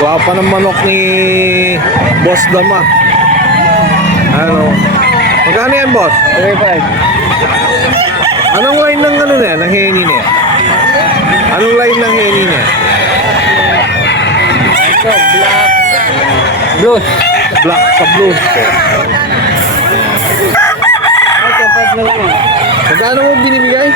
Gwapa ng manok ni Boss Dama. Ano? Magkano yan, boss? 35. Anong line ng ano niya? Ng heni niya? Anong line ng heni niya? Ito, black. Blues. Black sa blues. Ito, 5 na lang. Magkano mo binibigay?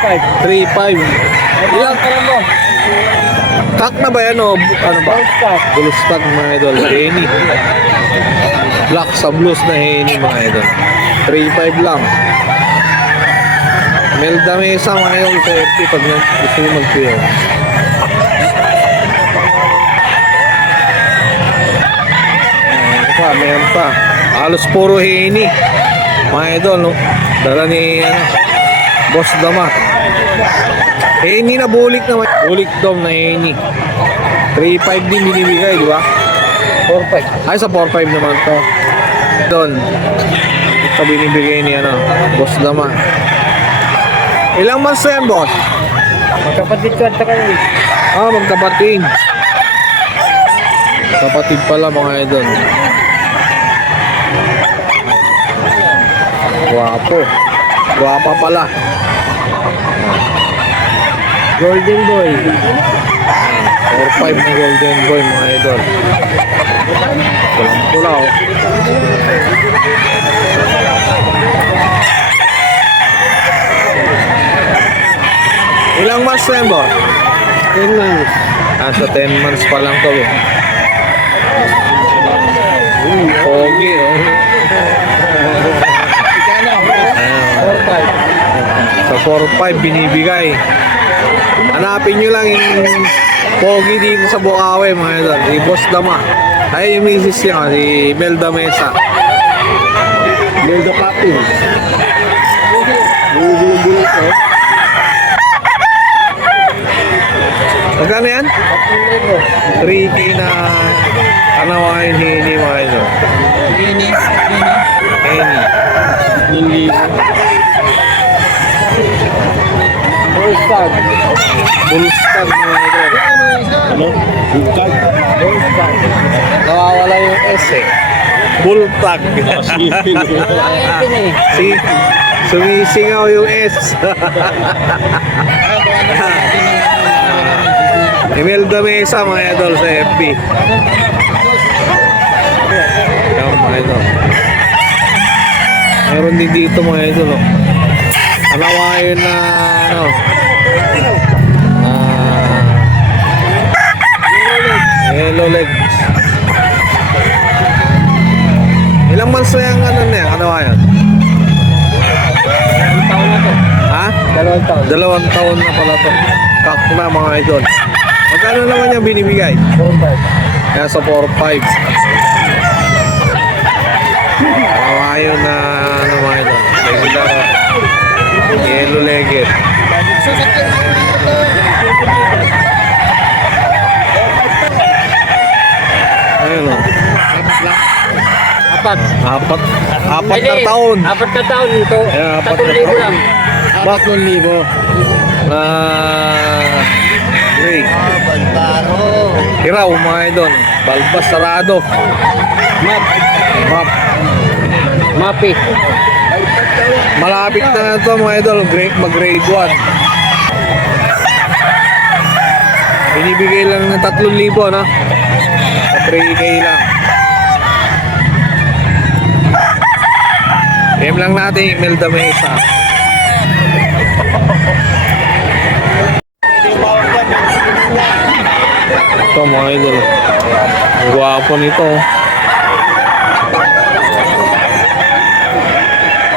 35. 3.5. Ilang pa lang mo? Kak na ba yan o ano ba? Full stock. Full stock mga idol. Heni. Black sa blues na heni mga idol. 3.5 lang. Melda Mesa mga idol sa FP pag gusto nyo mag-clear. Meron pa. Halos puro heni. Mga idol, no? Dala ni Boss Dama. Heni na bulik naman. Bulik dom na heni. 3.5 din binibigay, di ba? 4.5. Ay, sa 4.5 naman to. Doon. Ito binibigay ni Boss Dama. Ilang months na yan, boss? Magkapatid ko at kayo. Magkapatid. Kapatid pala mga idol. Guwapo. Guwapa pala. Golden Boy. 4.5 na golden boy mga idol. Walang pula oh. Ilang months na yan, boss? 10 months. Sa 10 months pa lang to. Pogi oh. 4.5. Sa 4.5 binibigay. Hanapin nyo lang yung pogi dito sa Bukawi mga idol. Si Boss Dama. Ay yung misis niya, si Melda Mesa. Melda Papi. Magkano yan? 3K na kanawain hini mga idol. Hini. Full stock. Full stock mga idol. Ano? Bukat. Full stock. Nawawala yung S eh. Bull tag. Si sumisingaw yung S. Imelda Mesa mga idol sa FB. Yan mga idol. Meron din dito mga idol oh. Kanawain na yellow legs. Ilang months na yung kanawain? Taon na to. Ha? 2 taon. 2 taon na pala to. Kak na mga idol. Magkano naman yung binibigay? 4.5. Kaya sa 4.5. Kawayon na mga idol. Regular yellow legged. Ayun o. Apat. Apat na taon. 4 na taon ito. Ayan, 3,000 lang. 3,000. Gray. Hiraw mga idol. Balbas sarado. Map. Map. Mapi. Malapit na ito mga idol. Mag-grade 1. Binibigay lang ng 3,000 no? Sa 3K lang. PM lang natin Imelda Mesa. Ito mga idol. Ang gwapo nito.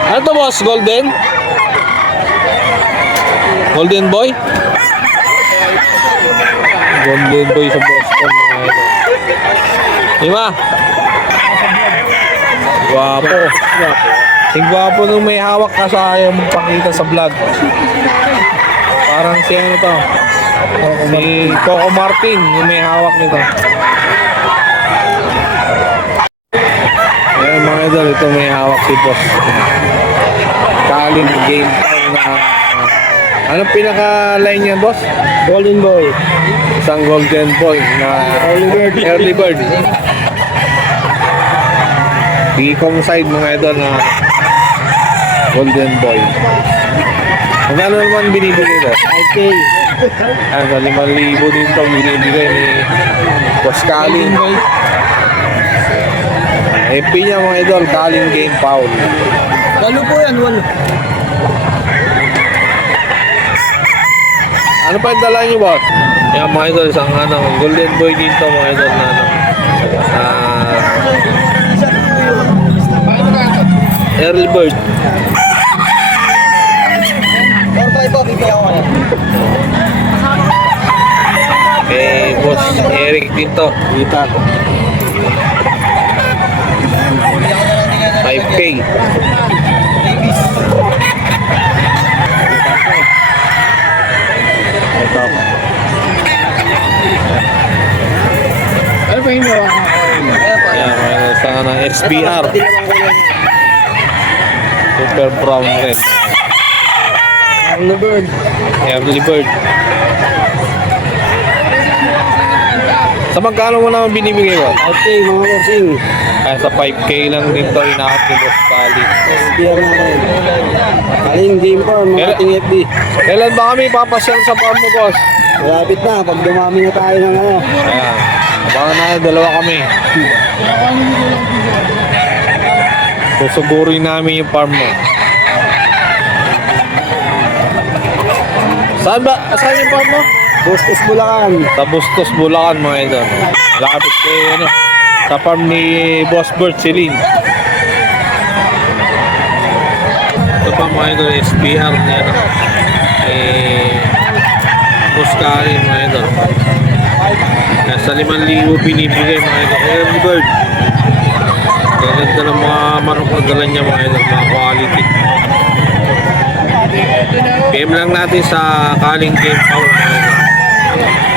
Ano to boss? Golden? Golden boy? Golden boy sa Boston mga idol. Diba? Gwapo. Yung gwapo nung may hawak kasi ayaw magpakita sa vlog. Parang si ano to? Si Coco Martin yung may hawak nito. Ayan mga idol, ito may hawak si boss. Kalin game time na. Anong pinaka-line niya boss? Golden Boy. Isang golden boy na early bird. Bicom side mga idol na golden boy. Magkano naman binibigay ito? 5K. Ayan, sa 5,000 din ito binibigay ni Boss Kalin. FB niya mga idol, Kalin Game Paul. Walo po yan, walo. Ano pa yung dala niyo, boss? Yan mga idol, isang golden boy dito mga idol na early bird. 4-5 po, bibigyan ko kayo. Boss Eric dito. Dito. 5K. Ito. Ano pa yung mga? Yan, may isang SBR. Super brown red. Early bird. Early bird. Sa magkano mo naman binibigay ko? 5K mga bossing. Ay, sa 5K lang din to inaat ni Boss Kali. SBR na kayo. Kaling game po, mga ating FB. Kailan ba kami papasyal sa farm mo, boss? Malapit na, pag dumami na tayo ng ano. Ayan. Baka na, dalawa kami. Susugurin namin yung farm mo. Saan ba? Saan yung farm mo? Bustos Bulacan. Sa Bustos, Bulacan mga idol. Malapit kay sa farm ni Boss Bert Celine. Ito pa mga idol, SPR niya Boss Karin mga idol. Nasa 5,000 binibigay mga idol. Early bird. Gaganda ng mga manok na dala niya mga idol, mga quality. PM lang natin sa Kaling Game Power mga idol.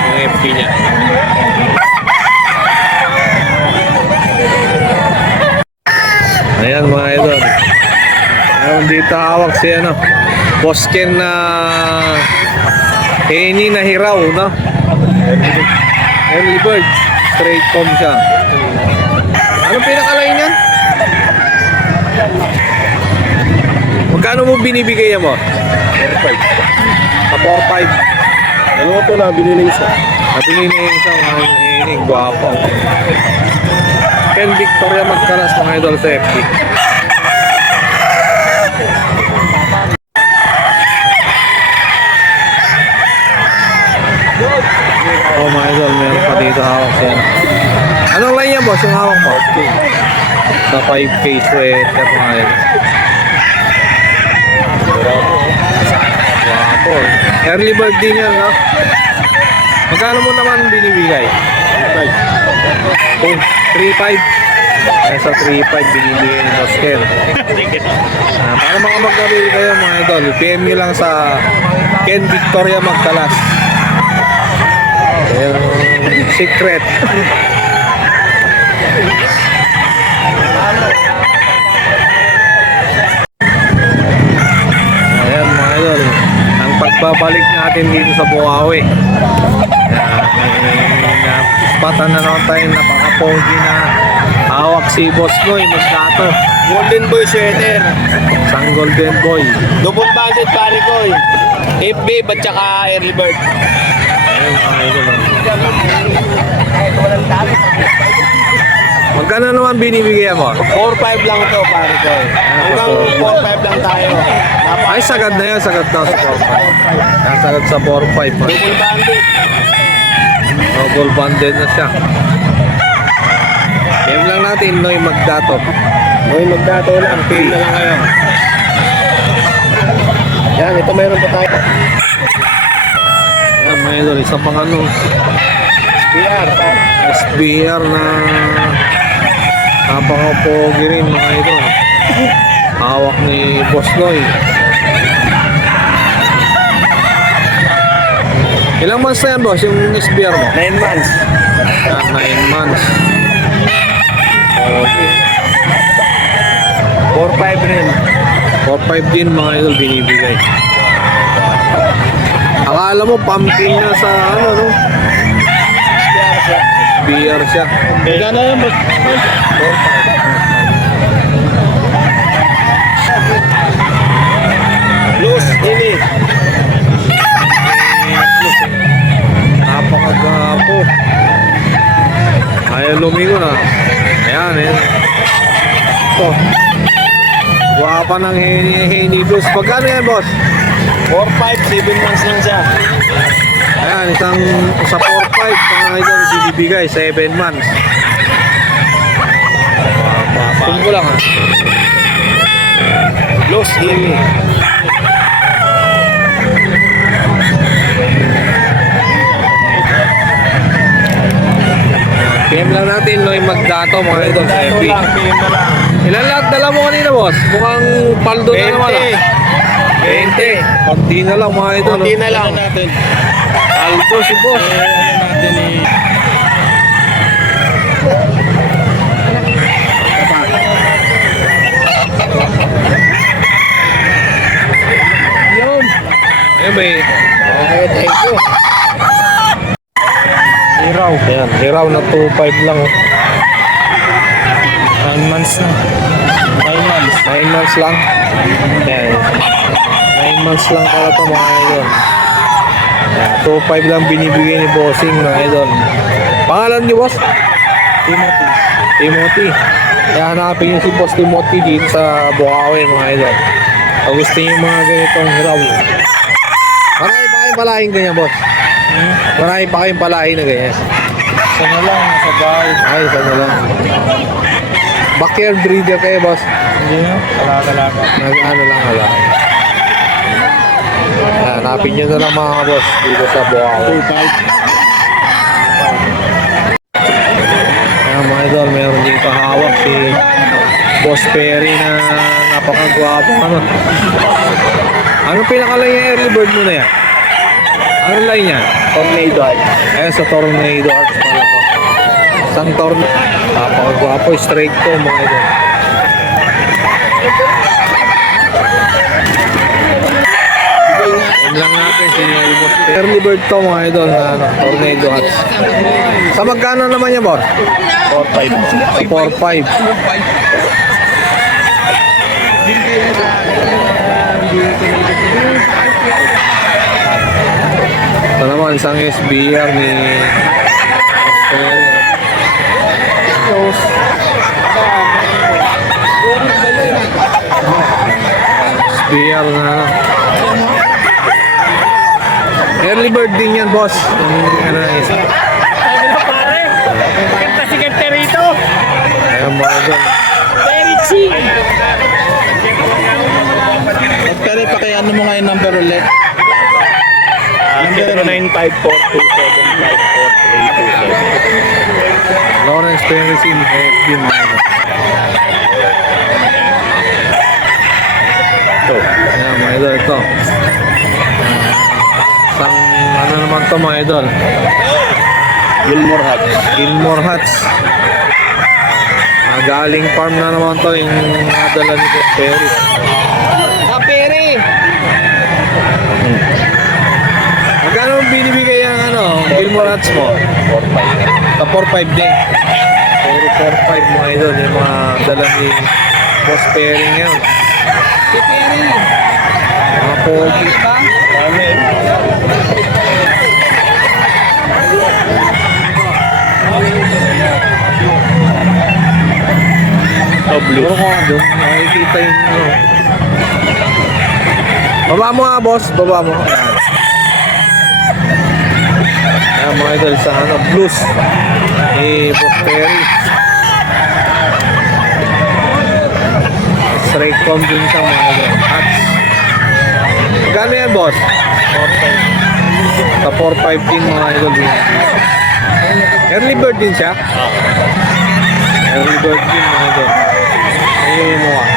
Yung FP niya. Ayan mga idol. Ayan dito hawak si Boss Ken na Henny na hiraw, no? Early bird. Straight com siya. Anong pinakalain yan? Magkano mo binibigay mo? 4-5. Sa 4-5. Ano po na, binili isa. Nabili na yung isang Henny. Guwapo. Ken Victoria Magkaras mga idol sa FP. Oh mga idol, meron pa dito hawak siya. Anong line yan, boss? Yung hawak mo? Sa 5K sweater mga idol. Wapo. Early bird din yan, no? Magkano mo naman binibigay? 3.5. Sa 3.5 binibigay ni Boss Ken. Para mga magkabili kayo mga idol, PM nyo lang sa Ken Victoria Magkalas. Yung secret. Ayan mga idol, ang pagbabalik natin dito sa Bukawi. Ispatan na naman tayo, napaka-pogi na hawak si Boss Noy Magdato. Golden Boy sweater. Isang golden boy. Double banded pare ko eh. FB at saka early bird. Ayun mga idol. Magkano naman binibigyan mo? 4-5 lang to pare ko eh. Hanggang 4-5 lang tayo. Ay, sagad na yan. Sagad na sa 4-5. Sagad sa 4-5. Double banded. Double banded na siya. Game lang natin, Noy Magdato. Noy Magdato lang. Okay. Na lang kayo. Yan, ito meron pa tayo. Yan mga idol, isa pang SBR. SBR na napaka-pogi rin mga idol. Hawak ni Boss Noy. Ilang months na yan, boss, yung SBR mo? 9 months. 9 months. Okay. 4-5 rin. 4-5 din mga idol binibigay. Akala mo pumpkin na sa no? SBR siya. Magkano yan, boss? Los, ini. Napakagapo. Ayaw lumigo na. Ayan eh. Ito. Guwapa ng Henny Blues. Pagkano yan, boss? 4-5, 7 months lang siya. Ayan, sa 4-5, mga idol, bibigay, 7 months. Tungko lang ha. Los, ini. PM lang natin, no, yung magdato, mga idol, sa FB. PM na lang. Ilan lahat dala mo kanina, boss? Mukhang paldo na naman. 20. Konti na lang, mga idol. Kunti na lang. Natin. Alto si boss. Natin Yun. Ayun, may. Okay, thank you. Hiraw. Ayan, hiraw na 2.5 lang. 9 months na. 9 months. 9 months lang. Ayan. 9 months lang pala ito, mga idol. Ayan, 2.5 lang binibigay ni Bossing, mga idol. Pangalan niyo, boss? Timothy. Timothy. Kaya hanapin niyo si Boss Timothy dito sa Bukawi, mga idol. Kung gusto niyo yung mga ganitong hiraw. Marami pa kayong palahin ganyan, boss. Marami pa kayong palahin na ganyan. Sana lang, sa bahay. Ay, sana lang. Backyard breeder kayo, boss. Hindi na, kalaka-laka. Nag-ano lang hala. Hanapin nyo na lang mga boss dito sa Bukawi. 2-5. Ayan mga idol, meron dito hawak si Boss Perry na napakagwapo. Anong pinakaline yung early bird mo na yan? Anong line niya? Tornado. Ayan sa Tornado Arts pala to. Isang Tornado. Napakagwapo, straight to mga idol. Yan lang natin si Boss Perry. Early bird to mga idol na ano, Tornado Arts. Sa magkano naman yan, boss? 4-5. 4-5. Ito naman isang SBR ni SBR na ano. Early bird din yan, boss. Yung ano na isa. Sabi na pare, kanta si Canterito. Ayan mga idol. Very cheap. Pero pakiano mo nga yung number ulit. 0954275432. Lawrence Perez in FB mga idol. Ayan mga idol, ito. Isang ano naman to mga idol. Gilmore Hut. Gilmore Huts. Galing farm na naman to yung nadala ni Boss Perry. Perry! Magkano binibigay ang ano, Gilmore Huts mo? 4-5. Sa 4-5 din. Puro 4-5 mga idol yung mga dala ni Boss Perry ngayon. Si Perry! Mga pogi. Dami. Blue. Puro ko nga doon. Nakikita yung ano. Baba mo nga, boss. Baba mo. Ayan. Ayan mga idol sa ano, blues. Boss Perry. Straight comb din siya mga idol. Hats. Magkano yan, boss? 4-5. Sa 4-5 din mga idol din. Early bird din siya? Early bird din mga idol. Ayun mo ah.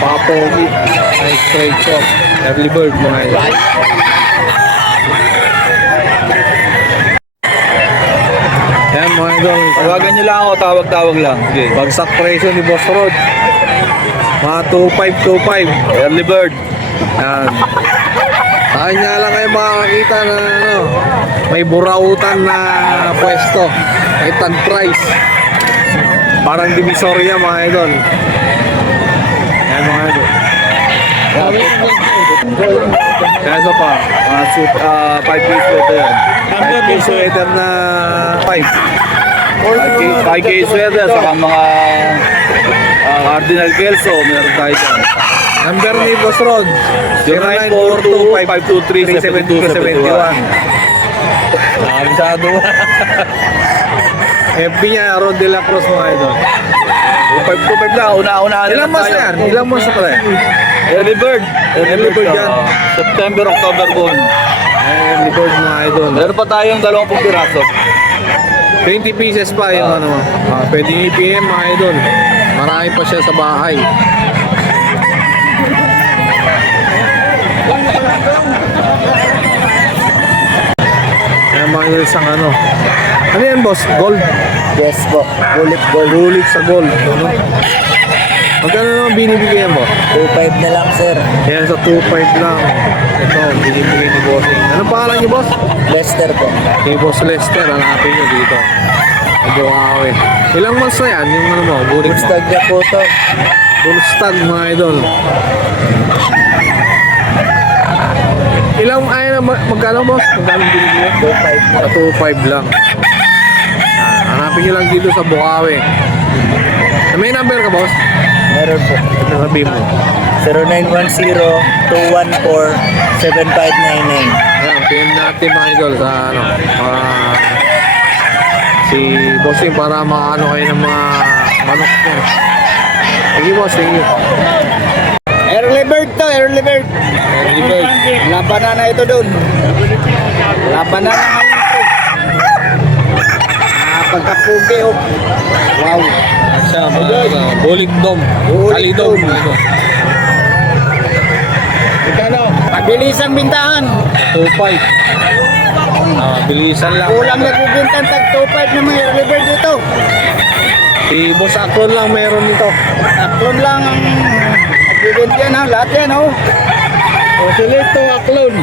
Papogi. Nice straight shot. Early bird mga idol. Yan mga idol. Tawagan nyo lang ako, tawag-tawag lang. Okay. Bagsak presyo ni Boss Rod. Mga 2.5, 2.5. Early bird. Yan. Sa kanya lang kayo makakakita na ano, may burautan na pwesto. May tag price. Parang Divisoria mga idol. Ayan mga idol. Kaya isa pa, 5 piece sweater yan. 5 piece sweater na 5K sweater, saka mga Cardinal Kelso, meron tayo dyan. number ni Boss Rod 0942-523-7271. Nakabisado. FB niya, Rod de la Cruz mga idol. 525 lang, una-una. Ilang months na yan? Ilang months na pala yan? Early bird. Early bird yan. September, October born. Early bird mga idol. Meron pa tayong 20 piraso. 20 pieces pa yung ano. Pwede nyo i-PM mga idol. Marami pa siya sa bahay. Ayan mga idol isang ano. Ano yan boss? Gold? Yes po. Bullet gold. Rulik sa gold. Ano? Magkano naman binibigyan mo? 2.5 na lang, sir. Yan sa 2.5 lang. Ito, binibigyan ni bossing. Anong pangalan niyo boss? Lester po. Kay Boss Lester, hanapin nyo dito. Bukawi. Ilang months na yan yung ano mo? Bulik mo? Stag na po to. Bullstag mga idol. Ilang ay na magkano boss? Magkano binibigyan? 2.5 po. 2.5 lang. Hanapin nyo lang dito sa Bukawi. May number ka boss? Meron po. Sabi mo. 0910-214-7599. Ayan, PM natin mga idol sa ano. Si bossing para makaano kayo ng mga manok nyo. Sige boss, sige. Early bird to, early bird. Early bird. Labanan na ito dun. Labanan na ngayon ito. Pagkapugi oh. Wow. Siya, mga bulik dom. Bulik Kalidom. dom. Ikano? Pabilisang bintahan. 2.5. Bilisan lang. Kulang nagbibintan tag 2.5 na mga early bird dito. Si Boss Akron lang meron nito. Aklon lang ang nagbibintan ha. Lahat yan oh. O, select to Akron.